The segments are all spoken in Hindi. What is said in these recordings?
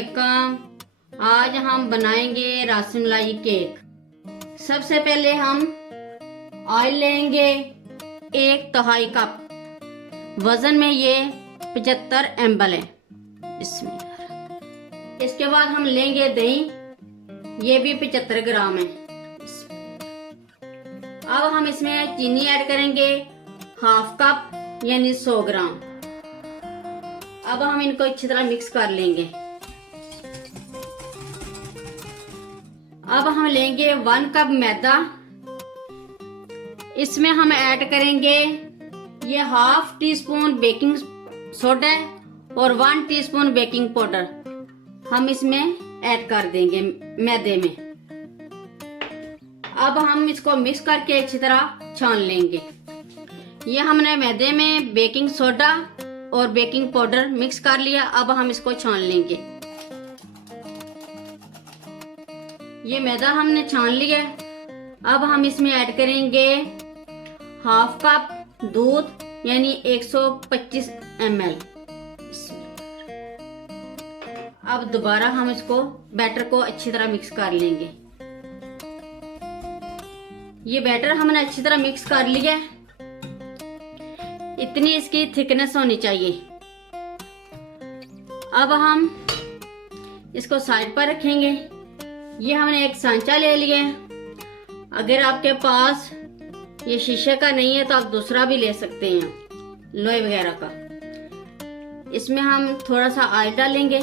अस्सलामुअलैकुम। आज हम बनाएंगे रसमलाई केक। सबसे पहले हम ऑयल लेंगे 1/2 कप। वजन में ये 75 ml है। बिस्मिल्लाह। इसके बाद हम लेंगे दही, ये भी 75 ग्राम है। अब हम इसमें चीनी ऐड करेंगे 1/2 कप यानी 100 ग्राम। अब हम इनको अच्छी तरह मिक्स कर लेंगे। अब हम लेंगे 1 कप मैदा। इसमें हम ऐड करेंगे ये 1/2 टीस्पून बेकिंग सोडा और 1 टीस्पून बेकिंग पाउडर हम इसमें ऐड कर देंगे मैदे में। अब हम इसको मिक्स करके अच्छी तरह छान लेंगे। ये हमने मैदे में बेकिंग सोडा और बेकिंग पाउडर मिक्स कर लिया। अब हम इसको छान लेंगे। ये मैदा हमने छान लिया। अब हम इसमें ऐड करेंगे 1/2 कप दूध यानी 125 ml। अब दोबारा हम इसको बैटर को अच्छी तरह मिक्स कर लेंगे। ये बैटर हमने अच्छी तरह मिक्स कर लिया। इतनी इसकी थिकनेस होनी चाहिए। अब हम इसको साइड पर रखेंगे। ये हमने एक सांचा ले लिया। अगर आपके पास ये शीशे का नहीं है तो आप दूसरा भी ले सकते हैं, लोहे वगैरह का। इसमें हम थोड़ा सा ऑयल डालेंगे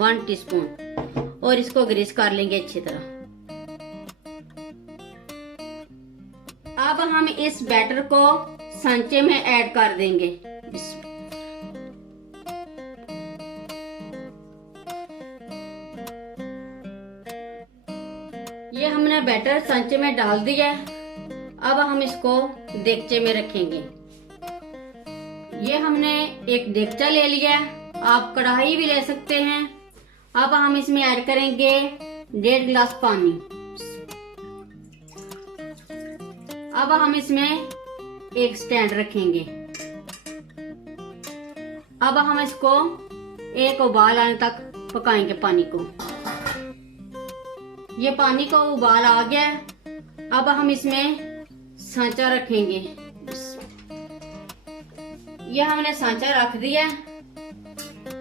1 टीस्पून और इसको ग्रीस कर लेंगे अच्छी तरह। अब हम इस बैटर को सांचे में ऐड कर देंगे। ये हमने बैटर सांचे में डाल दिया। अब हम इसको देगचे में रखेंगे। ये हमने एक देगचा ले लिया। आप कढ़ाई भी ले सकते हैं। अब हम इसमें ऐड करेंगे 1.5 गिलास पानी। अब हम इसमें एक स्टैंड रखेंगे। अब हम इसको एक उबाल आने तक पकाएंगे पानी को। ये पानी का उबाल आ गया। अब हम इसमें सांचा रखेंगे। ये हमने सांचा रख दिया।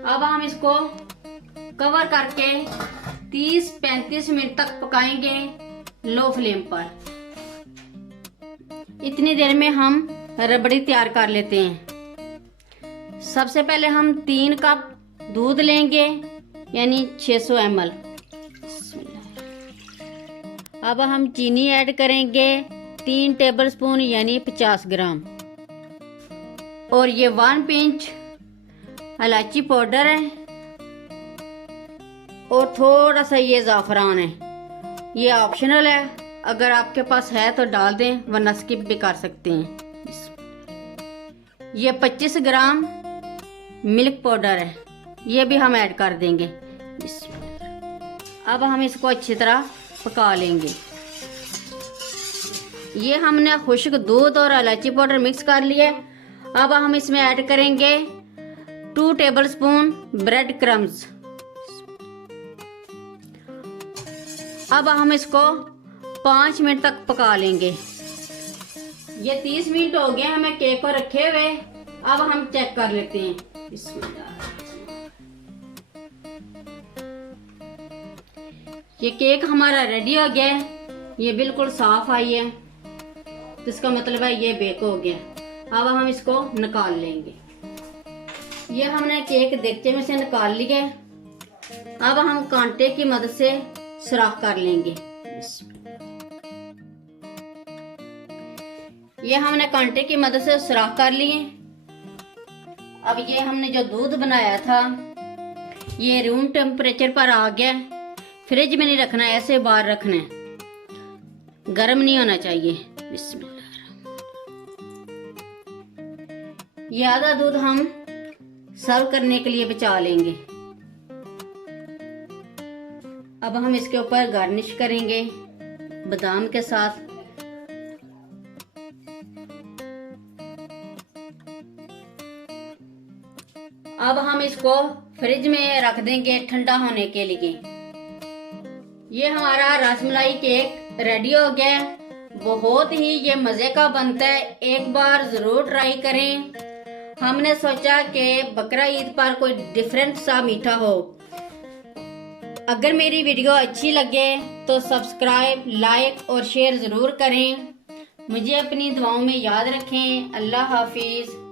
अब हम इसको कवर करके 30-35 मिनट तक पकाएंगे लो फ्लेम पर। इतनी देर में हम रबड़ी तैयार कर लेते हैं। सबसे पहले हम 3 कप दूध लेंगे यानी 600 ml। अब हम चीनी ऐड करेंगे 3 टेबलस्पून यानी 50 ग्राम। और ये 1 पिंच इलायची पाउडर है और थोड़ा सा ये ज़ाफ़रान है। ये ऑप्शनल है, अगर आपके पास है तो डाल दें वरना स्किप भी कर सकते हैं। ये 25 ग्राम मिल्क पाउडर है, ये भी हम ऐड कर देंगे। अब हम इसको अच्छी तरह पका लेंगे। ये हमने खुश्क दूध और इलायची पाउडर मिक्स कर लिया। अब हम इसमें ऐड करेंगे 2 टेबलस्पून ब्रेड क्रम्स। अब हम इसको 5 मिनट तक पका लेंगे। ये 30 मिनट हो गए हमें केक को रखे हुए। अब हम चेक कर लेते हैं। ये केक हमारा रेडी हो गया है। ये बिल्कुल साफ आई है तो इसका मतलब है ये बेक हो गया। अब हम इसको निकाल लेंगे। ये हमने केक देगचे में से निकाल लिया। अब हम कांटे की मदद से सुराख कर लेंगे। ये हमने कांटे की मदद से सुराख कर लिए। अब ये हमने जो दूध बनाया था ये रूम टेम्परेचर पर आ गया। फ्रिज में नहीं रखना है, ऐसे बाहर रखना है, गर्म नहीं होना चाहिए। बिस्मिल्लाह। ये आधा दूध हम सर्व करने के लिए बचा लेंगे। अब हम इसके ऊपर गार्निश करेंगे बादाम के साथ। अब हम इसको फ्रिज में रख देंगे ठंडा होने के लिए। ये हमारा रसमलाई केक रेडी हो गया। बहुत ही ये मज़े का बनता है, एक बार ज़रूर ट्राई करें। हमने सोचा कि बकरा ईद पर कोई डिफरेंट सा मीठा हो। अगर मेरी वीडियो अच्छी लगे तो सब्सक्राइब, लाइक और शेयर ज़रूर करें। मुझे अपनी दुआओं में याद रखें। अल्लाह हाफिज़।